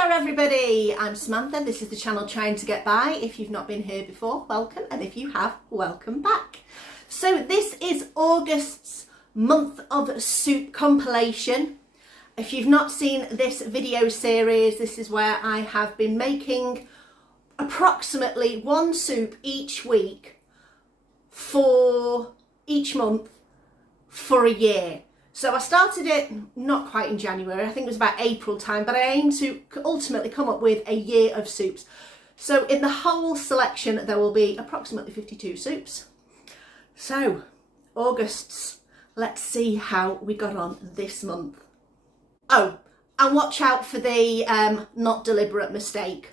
there everybody, I'm Samantha. This is the channel Trying to Get By. If you've not been here before, welcome, and if you have, welcome back. So this is August's month of soup compilation. If you've not seen this video series, this is where I have been making approximately one soup each week for each month for a year. So I started it not quite in January, I think it was about April time, but I aim to ultimately come up with a year of soups. So in the whole selection there will be approximately 52 soups. So August's, let's see how we got on this month. Oh, and watch out for the not deliberate mistake.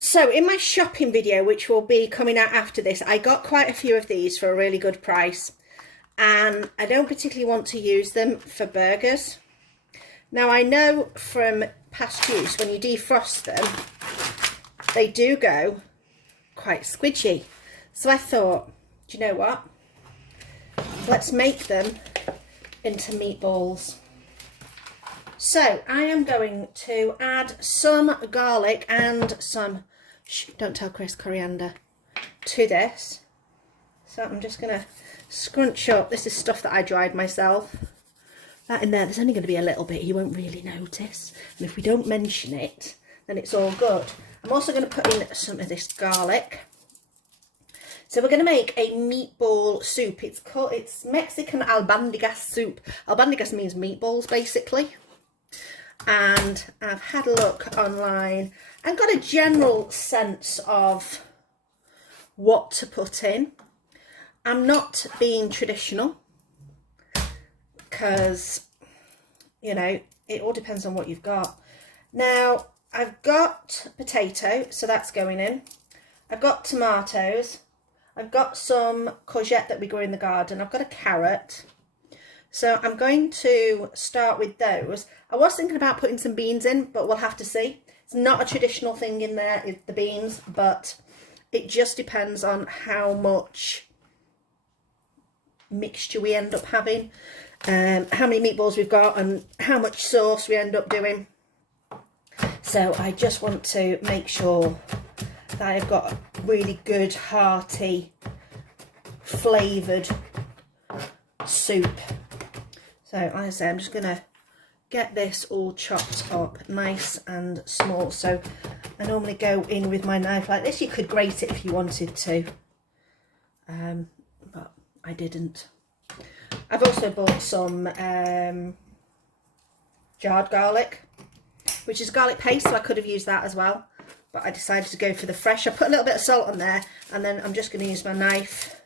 So in my shopping video, which will be coming out after this, I got quite a few of these for a really good price. And I don't particularly want to use them for burgers. Now I know from past use, when you defrost them, they do go quite squidgy. So I thought, do you know what? Let's make them into meatballs. So I am going to add some garlic and some, don't tell Chris, coriander to this. So I'm just going to scrunch up. This is stuff that I dried myself. That in there, there's only going to be a little bit. You won't really notice. And if we don't mention it, then it's all good. I'm also going to put in some of this garlic. So we're going to make a meatball soup. It's Mexican albandigas soup. Albandigas means meatballs, basically. And I've had a look online and got a general sense of what to put in. I'm not being traditional because, you know, it all depends on what you've got. Now, I've got potato, so that's going in. I've got tomatoes. I've got some courgette that we grow in the garden. I've got a carrot. So I'm going to start with those. I was thinking about putting some beans in, but we'll have to see. It's not a traditional thing in there, is the beans, but it just depends on how much mixture we end up having, how many meatballs we've got and how much sauce we end up doing. So I just want to make sure that I've got a really good hearty flavoured soup. So as I say, I'm just going to get this all chopped up nice and small. So I normally go in with my knife like this. You could grate it if you wanted to, but I didn't. I've also bought some jarred garlic, which is garlic paste, so I could have used that as well, but I decided to go for the fresh. I put a little bit of salt on there, and then I'm just going to use my knife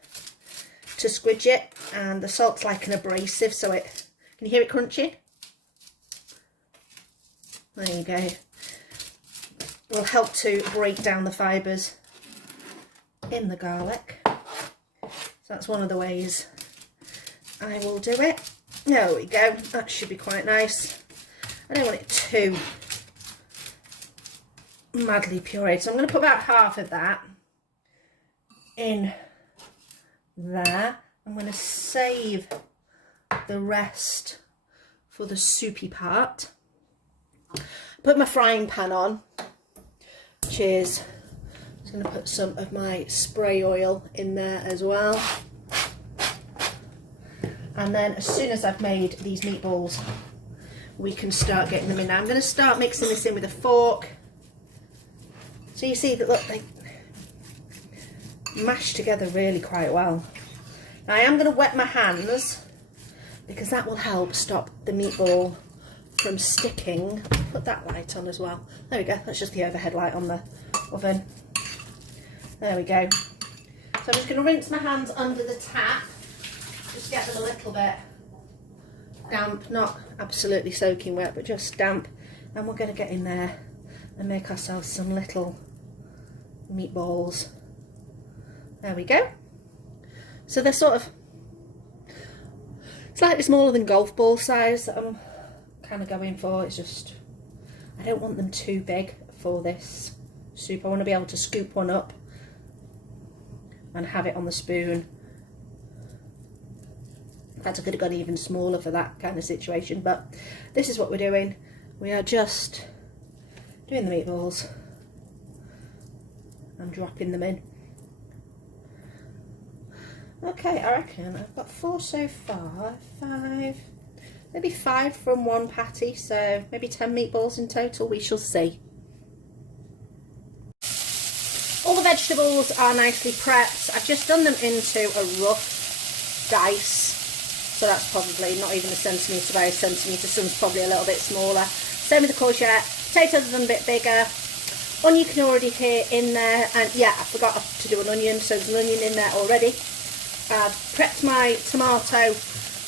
to squidge it, and the salt's like an abrasive, so it, can you hear it crunching? There you go. It will help to break down the fibres in the garlic. So that's one of the ways I will do it. There we go. That should be quite nice. I don't want it too madly pureed, so I'm going to put about half of that in there. I'm going to save the rest for the soupy part. Put my frying pan on, which is, I'm just going to put some of my spray oil in there as well. And then as soon as I've made these meatballs, we can start getting them in. Now I'm going to start mixing this in with a fork. So you see that, look, they mash together really quite well. Now I am going to wet my hands because that will help stop the meatball from sticking. Put that light on as well. There we go. That's just the overhead light on the oven. There we go. So I'm just going to rinse my hands under the tap. Just get them a little bit damp, not absolutely soaking wet, but just damp. And we're going to get in there and make ourselves some little meatballs. There we go. So they're sort of slightly smaller than golf ball size that I'm kind of going for. It's just, I don't want them too big for this soup. I want to be able to scoop one up and have it on the spoon. In fact, I could have gone even smaller for that kind of situation, but this is what we're doing. We are just doing the meatballs and dropping them in. Okay, I reckon I've got 4 so far, 5, maybe 5 from one patty, so maybe 10 meatballs in total, we shall see. All the vegetables are nicely prepped. I've just done them into a rough dice, so that's probably not even a centimetre by a centimetre, some's probably a little bit smaller. Same with the courgette, potatoes are done a bit bigger. Onion can already hear in there, and yeah, I forgot to do an onion, so there's an onion in there already. I've prepped my tomato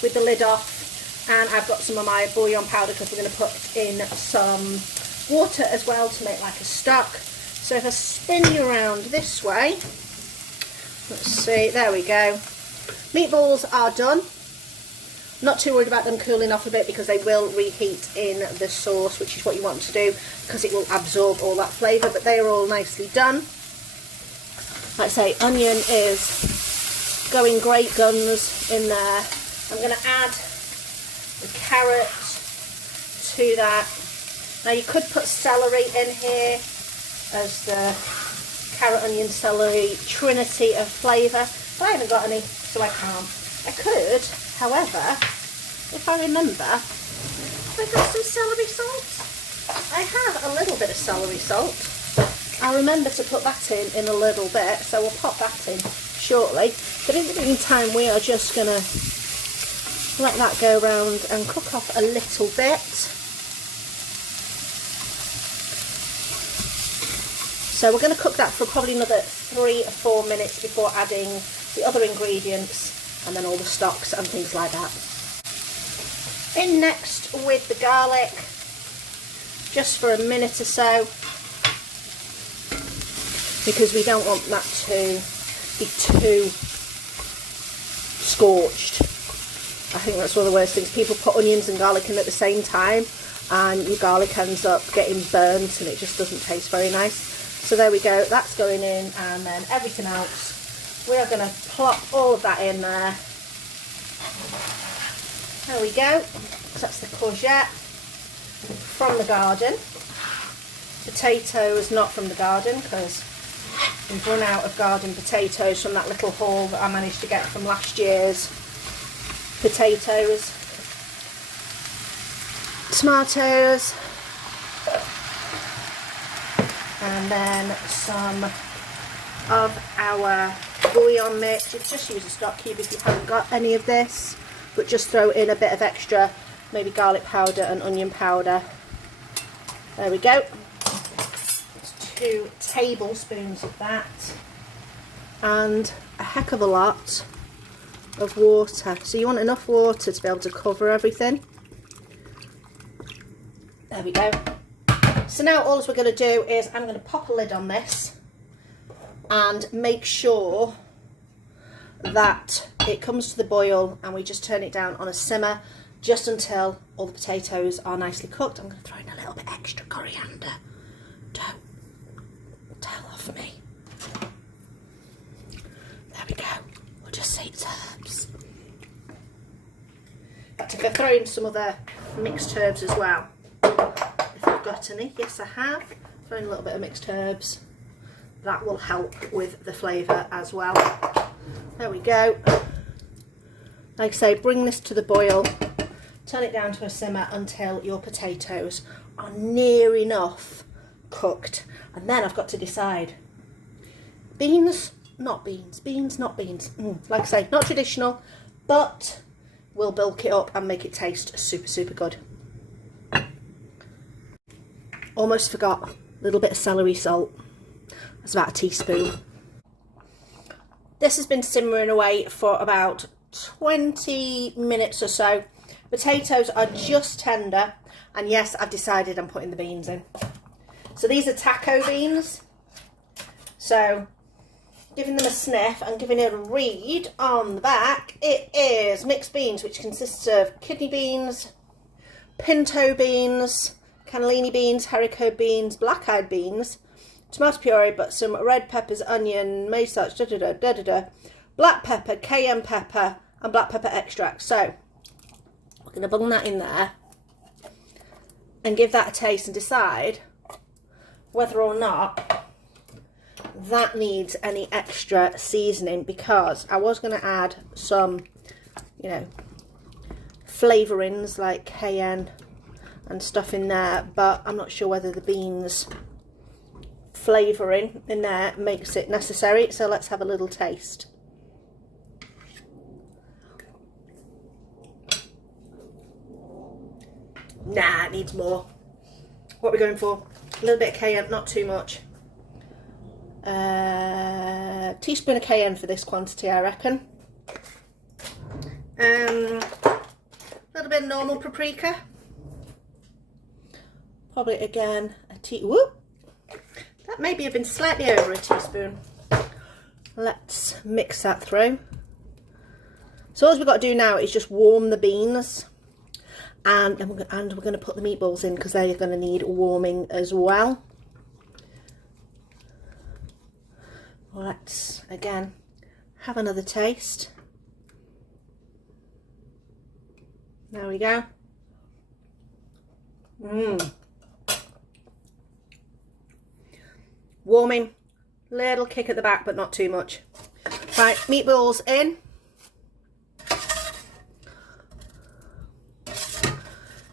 with the lid off, and I've got some of my bouillon powder because we're going to put in some water as well to make like a stock. So if I spin you around this way, let's see, there we go. Meatballs are done. Not too worried about them cooling off a bit because they will reheat in the sauce, which is what you want to do because it will absorb all that flavour, but they are all nicely done. Like I say, onion is going great guns in there. I'm going to add the carrot to that. Now you could put celery in here as the carrot, onion, celery trinity of flavour, but I haven't got any, so I can't. I could, however, if I remember, have I got some celery salt? I have a little bit of celery salt. I'll remember to put that in a little bit, so we'll pop that in shortly. But in the meantime, we are just going to let that go round and cook off a little bit. So we're going to cook that for probably another 3 or 4 minutes before adding the other ingredients and then all the stocks and things like that. In next with the garlic, just for a minute or so, because we don't want that to be too scorched. I think that's one of the worst things. People put onions and garlic in at the same time and your garlic ends up getting burnt and it just doesn't taste very nice. So there we go, that's going in, and then everything else, we are going to plop all of that in there. There we go, so that's the courgette from the garden. Potatoes not from the garden because we've run out of garden potatoes from that little haul that I managed to get from last year's potatoes. Tomatoes. And then some of our bouillon mix. You just use a stock cube if you haven't got any of this, but just throw in a bit of extra, maybe garlic powder and onion powder. There we go. It's 2 tablespoons of that, and a heck of a lot of water. So you want enough water to be able to cover everything. There we go. So now all we're going to do is I'm going to pop a lid on this and make sure that it comes to the boil, and we just turn it down on a simmer just until all the potatoes are nicely cooked. I'm going to throw in a little bit extra coriander. Don't tell off me. There we go. We'll just say it's herbs. But if I throw in some other mixed herbs as well, if I've got any, yes I have. Throw in a little bit of mixed herbs. That will help with the flavour as well. There we go. Like I say, bring this to the boil. Turn it down to a simmer until your potatoes are near enough cooked. And then I've got to decide. Beans, not beans. Beans, not beans. Like I say, not traditional, but we'll bulk it up and make it taste super, super good. Almost forgot, a little bit of celery salt. That's about a teaspoon. This has been simmering away for about 20 minutes or so. Potatoes are just tender, and yes, I've decided I'm putting the beans in. So these are taco beans. So giving them a sniff and giving it a read on the back, it is mixed beans, which consists of kidney beans, pinto beans, cannellini beans, haricot beans, black-eyed beans, tomato puree, but some red peppers, onion, mace starch, black pepper, cayenne pepper, and black pepper extract. So we're going to bung that in there and give that a taste and decide whether or not that needs any extra seasoning, because I was going to add some, you know, flavourings like cayenne and stuff in there, but I'm not sure whether the beans flavouring in there makes it necessary, so let's have a little taste. Nah, it needs more. What are we going for? A little bit of cayenne, not too much. Teaspoon of cayenne for this quantity, I reckon. A little bit of normal paprika. Probably again whoop! That maybe have been slightly over a teaspoon. Let's mix that through. So all we've got to do now is just warm the beans, and we're going to put the meatballs in because they're going to need warming as well. Let's again have another taste. There we go. Warming, little kick at the back, but not too much. Right, meatballs in.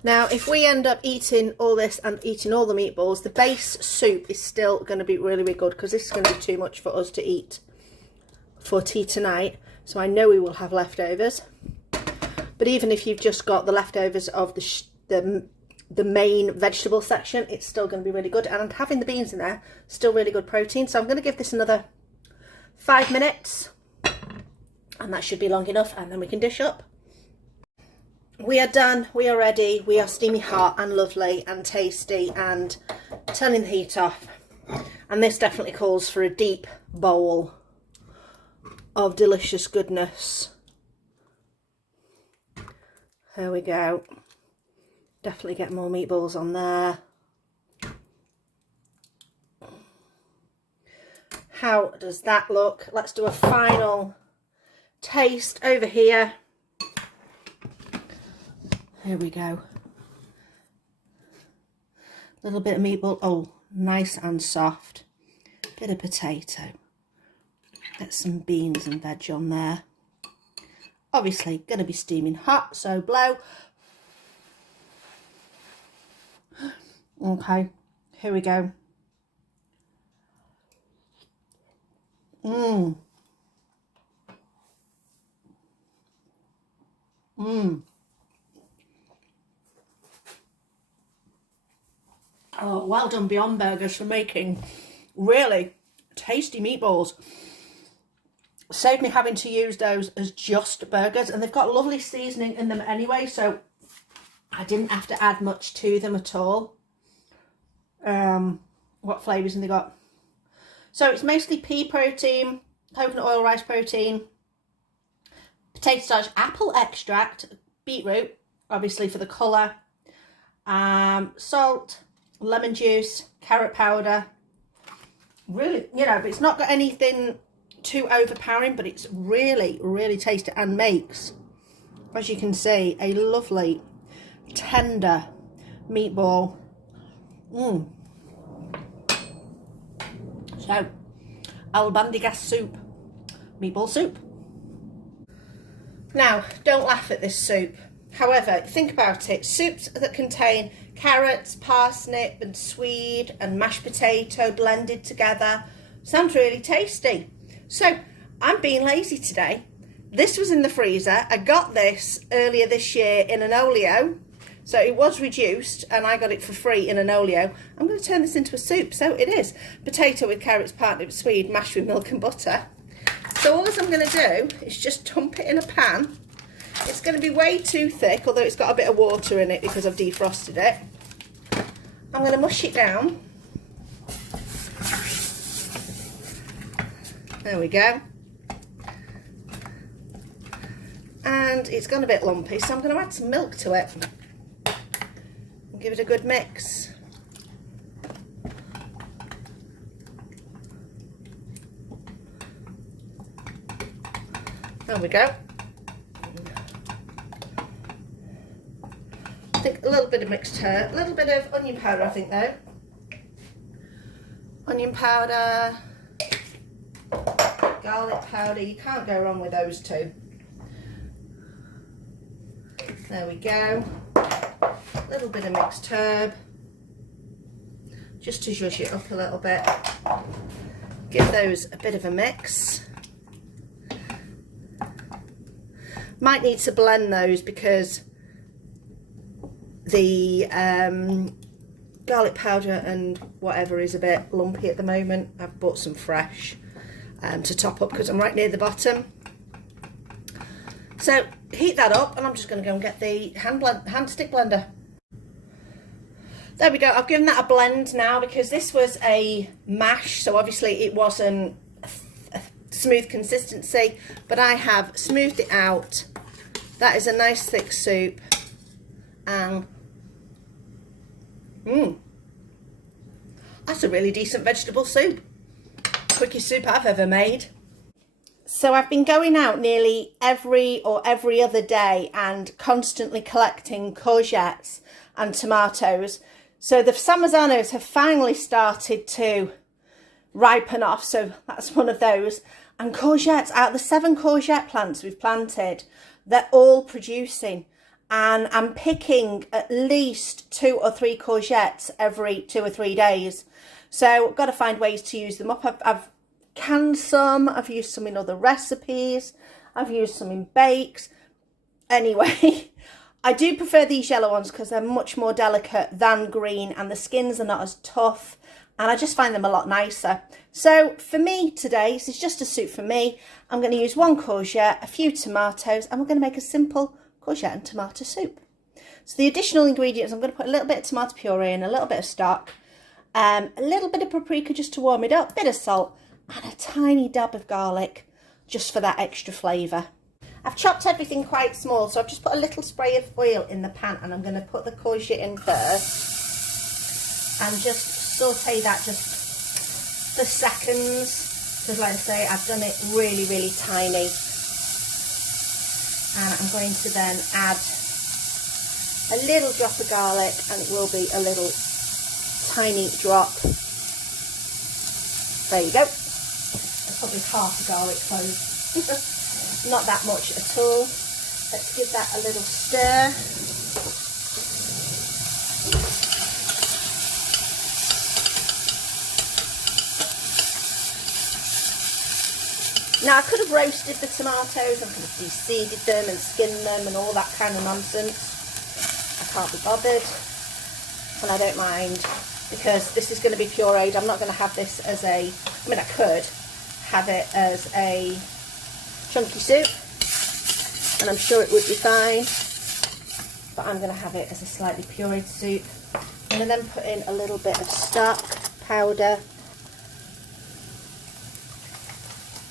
Now, if we end up eating all this and eating all the meatballs, the base soup is still going to be really, really good, because this is going to be too much for us to eat for tea tonight. So I know we will have leftovers. But even if you've just got the leftovers of the main vegetable section, it's still going to be really good. And having the beans in there, still really good protein. So I'm going to give this another 5 minutes. And that should be long enough. And then we can dish up. We are done, we are ready, we are steamy hot and lovely and tasty, and turning the heat off. And this definitely calls for a deep bowl of delicious goodness. There we go. Definitely get more meatballs on there. How does that look? Let's do a final taste over here. Here we go. Little bit of meatball. Oh, nice and soft. Bit of potato. Get some beans and veg on there. Obviously, going to be steaming hot, so blow. Okay, here we go. Oh, well done Beyond Burgers for making really tasty meatballs. Saved me having to use those as just burgers, and they've got lovely seasoning in them anyway, so I didn't have to add much to them at all. What flavours have they got? So it's mostly pea protein, coconut oil, rice protein, potato starch, apple extract, beetroot, obviously for the colour, salt, lemon juice, carrot powder. Really, you know, but it's not got anything too overpowering, but it's really, really tasty and makes, as you can see, a lovely, tender meatball. So, albandigas soup, meatball soup. Now, don't laugh at this soup. However, think about it. Soups that contain carrots, parsnip and swede and mashed potato blended together sounds really tasty. So I'm being lazy today. This was in the freezer. I got this earlier this year in an oleo. So it was reduced and I got it for free in an oleo. I'm going to turn this into a soup. So it is potato with carrots, parsnip, swede, mashed with milk and butter. So all I'm going to do is just dump it in a pan. It's going to be way too thick, although it's got a bit of water in it because I've defrosted it. I'm going to mush it down. There we go. And it's gone a bit lumpy, so I'm going to add some milk to it and give it a good mix. There we go. I think a little bit of mixed herb, a little bit of onion powder I think though. onion powder, garlic powder. You can't go wrong with those two. There we go. A little bit of mixed herb, just to zhuzh it up a little bit. Give those a bit of a mix. Might need to blend those because the garlic powder and whatever is a bit lumpy at the moment. I've bought some fresh to top up because I'm right near the bottom. So heat that up, and I'm just going to go and get the hand stick blender. There we go. I've given that a blend now because this was a mash, so obviously it wasn't a smooth consistency, but I have smoothed it out. That is a nice thick soup, and that's a really decent vegetable soup. Quickest soup I've ever made. So I've been going out nearly every other day and constantly collecting courgettes and tomatoes. So the Salmezzanos have finally started to ripen off, so that's one of those. And courgettes, out of the 7 courgette plants we've planted, they're all producing. And I'm picking at least 2 or 3 courgettes every 2 or 3 days. So I've got to find ways to use them up. I've canned some, I've used some in other recipes, I've used some in bakes. Anyway, I do prefer these yellow ones because they're much more delicate than green, and the skins are not as tough, and I just find them a lot nicer. So for me today, this is just a soup for me. I'm going to use 1 courgette, a few tomatoes, and we're going to make a simple courgette and tomato soup. So the additional ingredients, I'm going to put a little bit of tomato puree in, a little bit of stock, a little bit of paprika just to warm it up, a bit of salt, and a tiny dab of garlic just for that extra flavour. I've chopped everything quite small, so I've just put a little spray of oil in the pan, and I'm going to put the courgette in first and just saute that just for seconds, because like I say, I've done it really, really tiny. And I'm going to then add a little drop of garlic, and it will be a little tiny drop. There you go. Probably half a garlic clove. Not that much at all. Let's give that a little stir. Now I could have roasted the tomatoes, I could have de-seeded them and skinned them and all that kind of nonsense. I can't be bothered, and I don't mind, because this is going to be pureed. I'm not going to have this as a, I mean I could have it as a chunky soup, and I'm sure it would be fine, but I'm going to have it as a slightly pureed soup. I'm going to then put in a little bit of stock powder,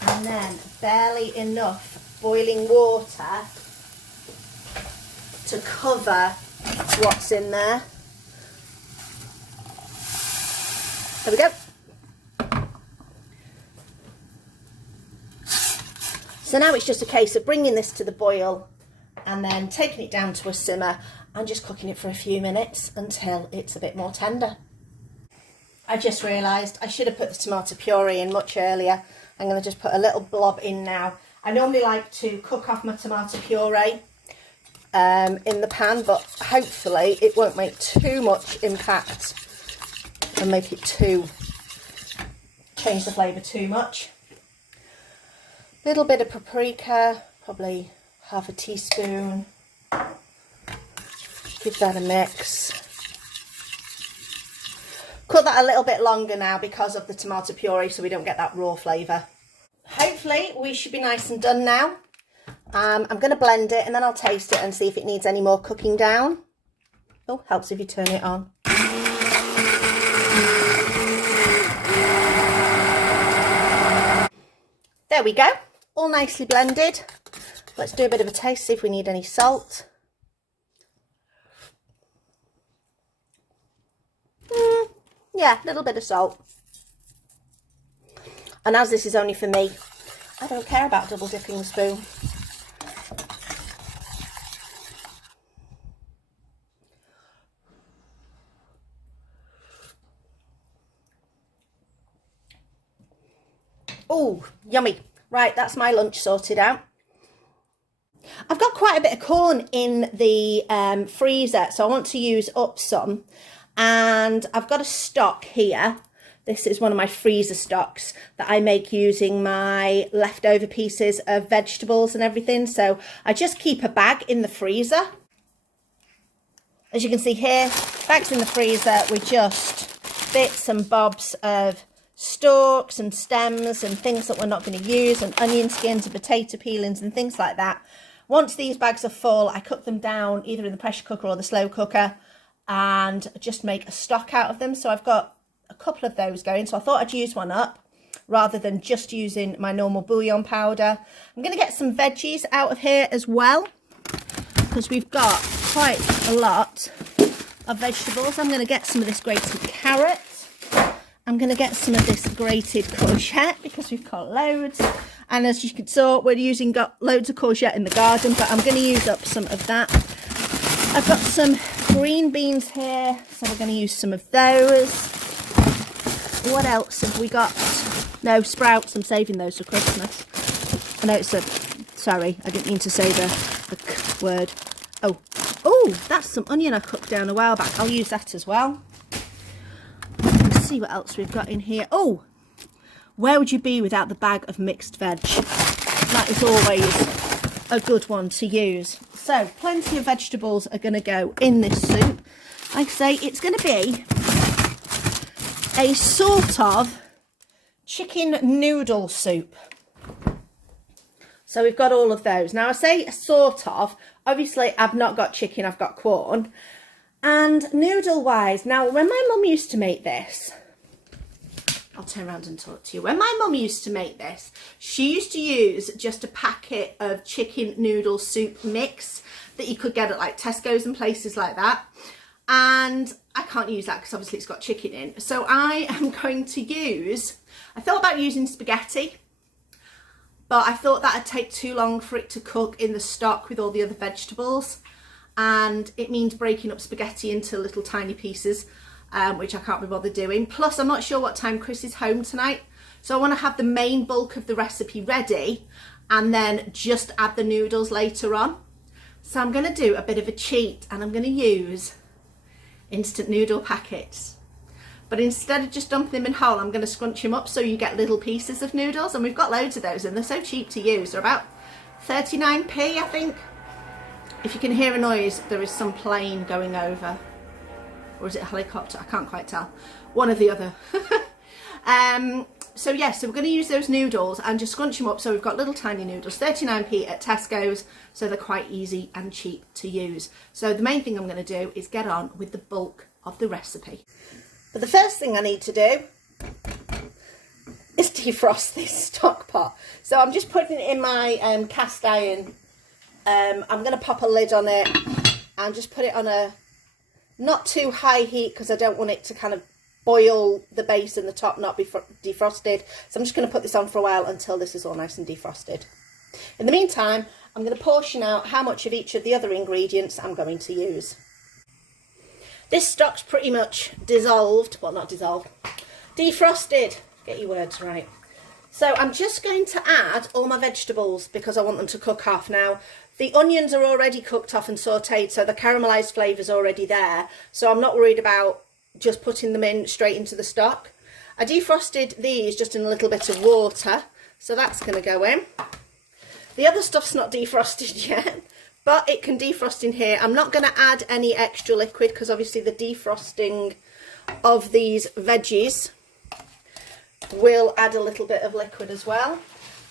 and then barely enough boiling water to cover what's in there. There we go. So now it's just a case of bringing this to the boil and then taking it down to a simmer and just cooking it for a few minutes until it's a bit more tender. I just realised I should have put the tomato puree in much earlier. I'm going to just put a little blob in now. I normally like to cook off my tomato puree in the pan, but hopefully it won't make too much impact and make it change the flavour too much. Little bit of paprika, probably half a teaspoon. Give that a mix. Cook that a little bit longer now because of the tomato puree, so we don't get that raw flavour. Hopefully we should be nice and done now. I'm going to blend it and then I'll taste it and see if it needs any more cooking down. Oh, helps if you turn it on. There we go. All nicely blended. Let's do a bit of a taste, see if we need any salt. Yeah, a little bit of salt. And as this is only for me, I don't care about double dipping the spoon. Oh, yummy. Right, that's my lunch sorted out. I've got quite a bit of corn in the freezer, so I want to use up some. And I've got a stock here. This is one of my freezer stocks that I make using my leftover pieces of vegetables and everything. So I just keep a bag in the freezer. As you can see here, bags in the freezer with just bits and bobs of stalks and stems and things that we're not going to use, and onion skins and potato peelings and things like that. Once these bags are full, I cook them down either in the pressure cooker or the slow cooker and just make a stock out of them. So I've got a couple of those going, so I thought I'd use one up rather than just using my normal bouillon powder. I'm going to get some veggies out of here as well, because we've got quite a lot of vegetables. I'm going to get some of this grated carrot. I'm going to get some of this grated courgette because we've got loads. And as you can see, we're got loads of courgette in the garden, but I'm going to use up some of that. I've got some green beans here, so we're going to use some of those. What else have we got? No, sprouts. I'm saving those for Christmas. I know it's a... Sorry, I didn't mean to say the word. Oh, that's some onion I cooked down a while back. I'll use that as well. Let's see what else we've got in here. Oh, where would you be without the bag of mixed veg? That is always a good one to use. So, plenty of vegetables are going to go in this soup. Like I say, it's going to be a sort of chicken noodle soup. So we've got all of those. Now I say sort of, obviously I've not got chicken, I've got corn. And noodle wise, now when my mum used to make this, I'll turn around and talk to you. When my mum used to make this, she used to use just a packet of chicken noodle soup mix that you could get at like Tesco's and places like that. And I can't use that because obviously it's got chicken in. So I am going to use, I thought about using spaghetti, but I thought that'd take too long for it to cook in the stock with all the other vegetables. And it means breaking up spaghetti into little tiny pieces, which I can't be bothered doing. Plus, I'm not sure what time Chris is home tonight. So I want to have the main bulk of the recipe ready and then just add the noodles later on. So I'm going to do a bit of a cheat and I'm going to use instant noodle packets. But instead of just dumping them in whole, I'm going to scrunch them up so you get little pieces of noodles. And we've got loads of those and they're so cheap to use. They're about 39p, I think. If you can hear a noise, there is some plane going over. Or is it a helicopter? I can't quite tell. One or the other. So yeah, so we're going to use those noodles and just scrunch them up. So we've got little tiny noodles, 39p at Tesco's. So they're quite easy and cheap to use. So the main thing I'm going to do is get on with the bulk of the recipe. But the first thing I need to do is defrost this stock pot. So I'm just putting it in my cast iron. I'm going to pop a lid on it and just put it on a not too high heat because I don't want it to kind of boil the base and the top not be defrosted. So I'm just going to put this on for a while until this is all nice and defrosted. In the meantime, I'm going to portion out how much of each of the other ingredients I'm going to use. This stock's pretty much dissolved, well not dissolved, defrosted. Get your words right. So I'm just going to add all my vegetables because I want them to cook off. Now, the onions are already cooked off and sautéed, so the caramelised flavour's already there. So I'm not worried about just putting them in straight into the stock. I defrosted these just in a little bit of water, so that's going to go in. The other stuff's not defrosted yet, but it can defrost in here. I'm not going to add any extra liquid because obviously the defrosting of these veggies will add a little bit of liquid as well.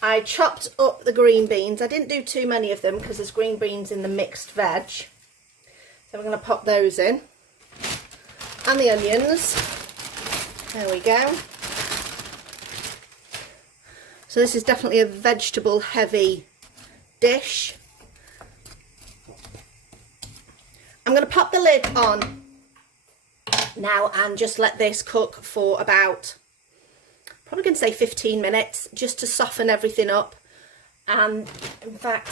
I chopped up the green beans. I didn't do too many of them because there's green beans in the mixed veg. So we're going to pop those in. And the onions. There we go. So this is definitely a vegetable heavy dish. I'm going to pop the lid on now and just let this cook for about, probably going to say 15 minutes, just to soften everything up. And in fact,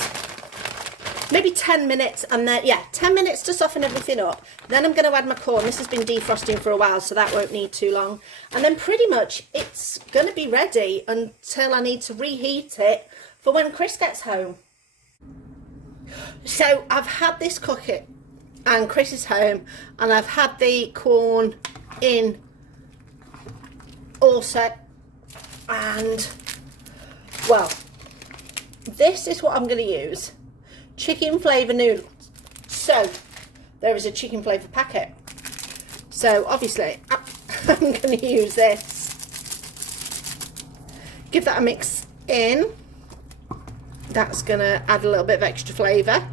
maybe 10 minutes, and then, yeah, 10 minutes to soften everything up. Then I'm going to add my corn. This has been defrosting for a while, so that won't need too long. And then pretty much it's going to be ready until I need to reheat it for when Chris gets home. So I've had this cooking and Chris is home, and I've had the corn in also, and well, this is what I'm going to use. Chicken flavour noodles. So there is a chicken flavour packet, so obviously I'm going to use this. Give that a mix in. That's going to add a little bit of extra flavour.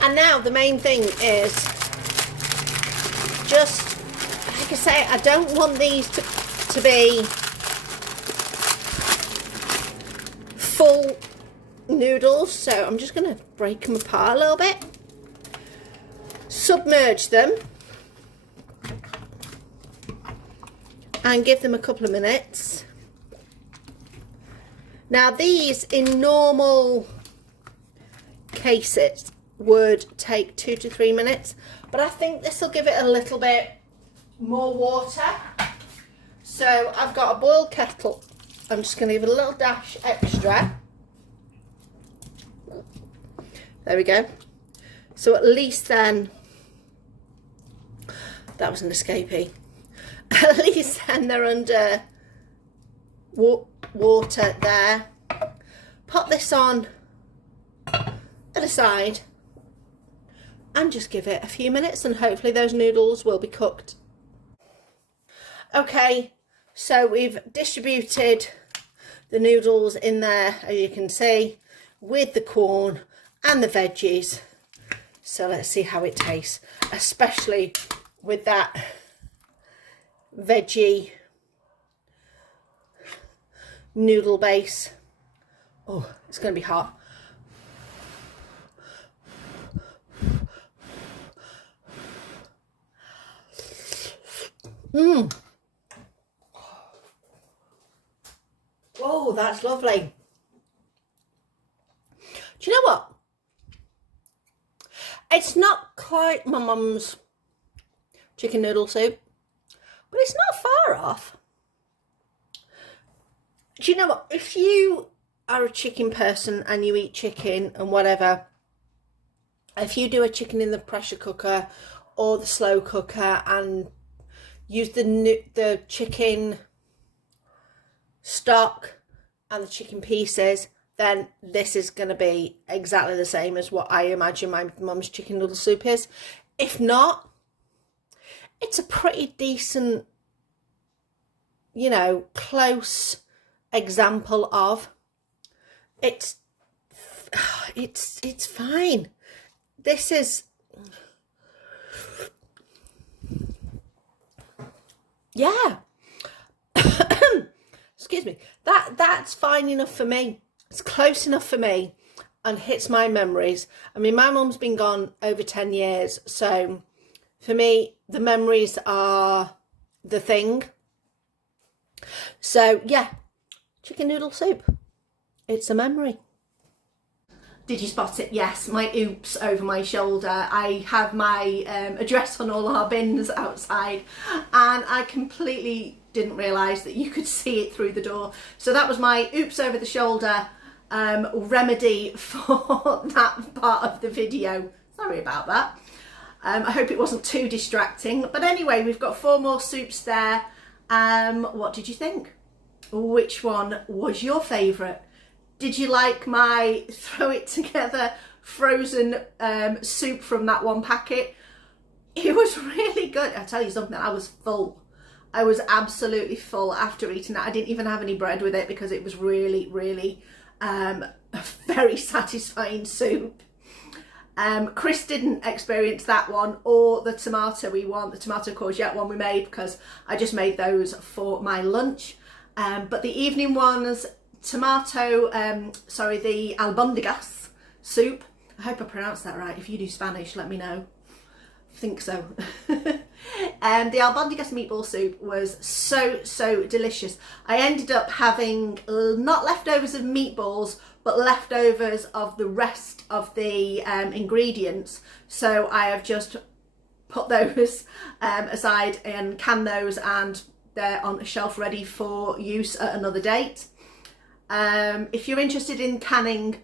And now the main thing is just, like I say, I don't want these to be full noodles, so I'm just going to break them apart a little bit, submerge them, and give them a couple of minutes. Now these in normal cases would take 2 to 3 minutes, but I think this will give it a little bit more water. So I've got a boiled kettle. I'm just going to give it a little dash extra. There we go. So at least then, that was an escapee. At least then they're under water there. Pop this on at a side and just give it a few minutes, and hopefully those noodles will be cooked. Okay, so we've distributed the noodles in there, as you can see, with the corn and the veggies. So let's see how it tastes, especially with that veggie noodle base. Oh, it's going to be hot. Oh, that's lovely. Do you know what? It's not quite my mum's chicken noodle soup, but it's not far off. Do you know what? If you are a chicken person and you eat chicken and whatever, if you do a chicken in the pressure cooker or the slow cooker and use the chicken stock and the chicken pieces, then this is going to be exactly the same as what I imagine my mum's chicken noodle soup is. If not, it's a pretty decent, you know, close example of it's fine. This is, yeah. Excuse me. That's fine enough for me. It's close enough for me and hits my memories. I mean, my mum's been gone over 10 years, so for me, the memories are the thing. So yeah, chicken noodle soup. It's a memory. Did you spot it? Yes, my oops over my shoulder. I have my address on all our bins outside, and I completely didn't realise that you could see it through the door. So that was my oops over the shoulder remedy for that part of the video. Sorry about that. I hope it wasn't too distracting. But anyway, we've got 4 more soups there. What did you think? Which one was your favourite? Did you like my throw it together frozen soup from that one packet? It was really good. I'll tell you something, I was full. I was absolutely full after eating that. I didn't even have any bread with it because it was really, really a very satisfying soup. Chris didn't experience that one or the tomato the tomato courgette one we made, because I just made those for my lunch. But the evening ones, the albondigas soup. I hope I pronounced that right. If you do Spanish, let me know. I think so. The albondigas meatball soup was so delicious. I ended up having not leftovers of meatballs, but leftovers of the rest of the ingredients. So I have just put those aside and canned those, and they're on a shelf ready for use at another date. If you're interested in canning,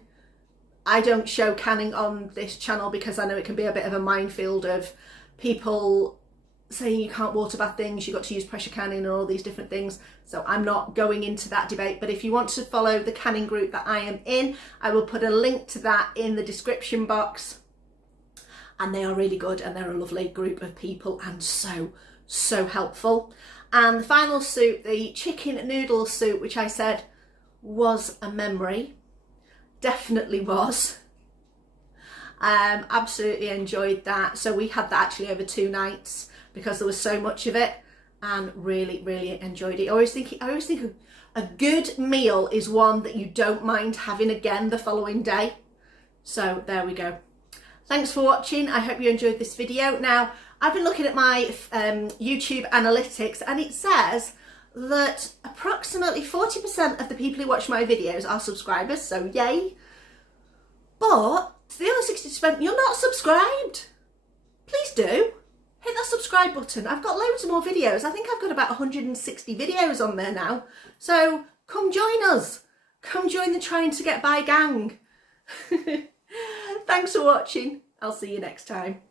I don't show canning on this channel because I know it can be a bit of a minefield of people saying you can't water bath things, you've got to use pressure canning and all these different things. So I'm not going into that debate, but if you want to follow the canning group that I am in, I will put a link to that in the description box. And they are really good, and they're a lovely group of people and so helpful. And the final soup, the chicken noodle soup, which I said was a memory, definitely was. Absolutely enjoyed that. So we had that actually over 2 nights because there was so much of it, and really enjoyed it. I always think a good meal is one that you don't mind having again the following day. So there we go. Thanks for watching. I hope you enjoyed this video. Now, I've been looking at my YouTube analytics, and it says that approximately 40% of the people who watch my videos are subscribers, so yay. But the other 60%, you're not subscribed. Please do. Hit that subscribe button. I've got loads more videos. I think I've got about 160 videos on there now. So come join us. Come join the Trying to Get By gang. Thanks for watching. I'll see you next time.